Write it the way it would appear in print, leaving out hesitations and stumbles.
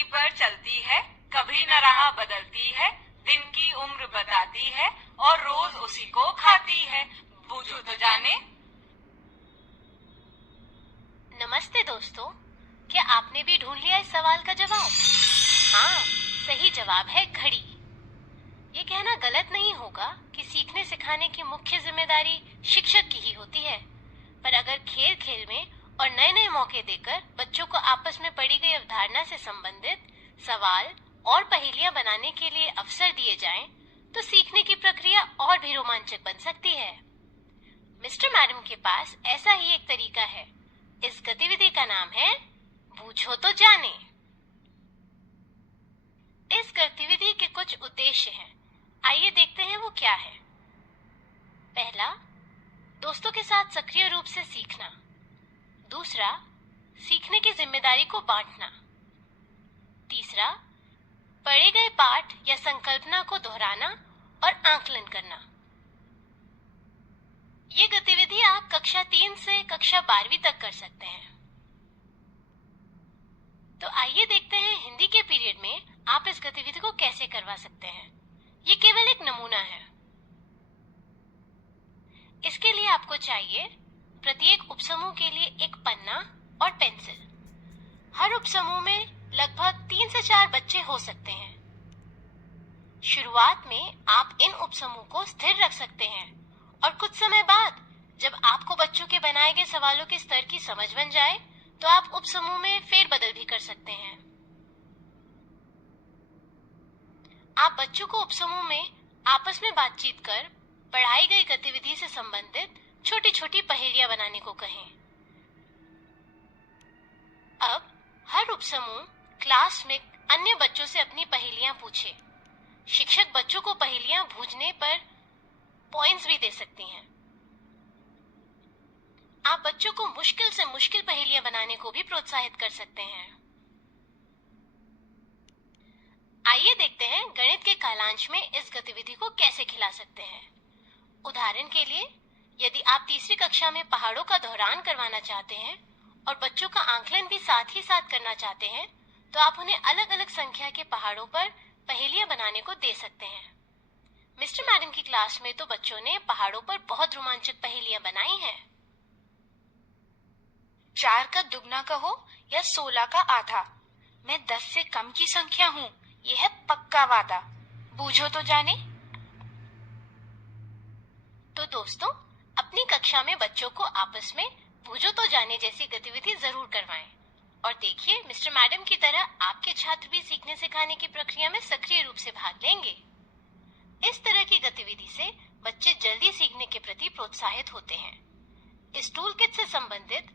गति पर चलती है, कभी न राह बदलती है, दिन की उम्र बताती है और रोज उसी को खाती है। बूझो तो जाने। नमस्ते दोस्तों, क्या आपने भी ढूंढ लिया इस सवाल का जवाब? हाँ, सही जवाब है घड़ी। ये कहना गलत नहीं होगा कि सीखने सिखाने की मुख्य जिम्मेदारी शिक्षक की ही होती है, पर अगर खेल खेल में और नए नए मौके देकर बच्चों को आपस में पढ़ी गई अवधारणा से संबंधित सवाल और पहेलियां बनाने के लिए अवसर दिए जाएं, तो सीखने की प्रक्रिया और भी रोमांचक बन सकती है। मिस्टर मैडम के पास ऐसा ही एक तरीका है। इस गतिविधि का नाम है बूझो तो जाने। इस गतिविधि के कुछ उद्देश्य हैं। आइए देखते हैं वो क्या है। पहला, दोस्तों के साथ सक्रिय रूप से सीखना। दूसरा, सीखने की जिम्मेदारी को बांटना। तीसरा, पढ़े गए पाठ या संकल्पना को दोहराना और आंकलन करना। ये गतिविधि आप कक्षा 3 से कक्षा 12वीं तक कर सकते हैं। तो आइए देखते हैं हिंदी के पीरियड में आप इस गतिविधि को कैसे करवा सकते हैं। ये केवल एक नमूना है। इसके लिए आपको चाहिए प्रत्येक उपसमूह के लिए एक पन्ना और पेंसिल। हर उपसमूह में लगभग 3 से 4 बच्चे हो सकते हैं। शुरुआत में आप इन उपसमूह को स्थिर रख सकते हैं और कुछ समय बाद जब आपको बच्चों के बनाए गए सवालों के स्तर की समझ बन जाए तो आप उपसमूह में फेरबदल भी कर सकते हैं। आप बच्चों को उपसमूह में आपस में बातचीत कर पढ़ाई गई गतिविधि से संबंधित छोटी छोटी पहेलियां बनाने को कहें। अब हर उपसमूह क्लास में अन्य बच्चों से अपनी पहेलियां पूछे। शिक्षक बच्चों को पहेलियां बूझने पर पॉइंट्स भी दे सकती हैं। आप बच्चों को मुश्किल से मुश्किल पहेलियां बनाने को भी प्रोत्साहित कर सकते हैं। आइए देखते हैं गणित के कालांश में इस गतिविधि को कैसे खिला सकते हैं। उदाहरण के लिए, यदि आप तीसरी कक्षा में पहाड़ों का दोहरान करवाना चाहते हैं और बच्चों का आंकलन भी साथ ही साथ करना चाहते हैं, तो आप उन्हें अलग अलग संख्या के पहाड़ों पर पहेलियां बनाने को दे सकते हैं। मिस्टर मैडम की क्लास में तो बच्चों ने पहाड़ों पर बहुत रोमांचक पहेलियां बनाई हैं। 4 का दुगना कहो या 16 का आधा, मैं 10 से कम की संख्या हूँ, यह है पक्का वादा, बूझो तो जाने। तो दोस्तों, अपनी कक्षा में बच्चों को आपस में बूझो तो जाने जैसी गतिविधि जरूर करवाएं और देखिए, मिस्टर मैडम की तरह आपके छात्र भी सीखने सिखाने की प्रक्रिया में सक्रिय रूप से भाग लेंगे। इस तरह की गतिविधि से बच्चे जल्दी सीखने के प्रति प्रोत्साहित होते हैं। इस टूल किट से संबंधित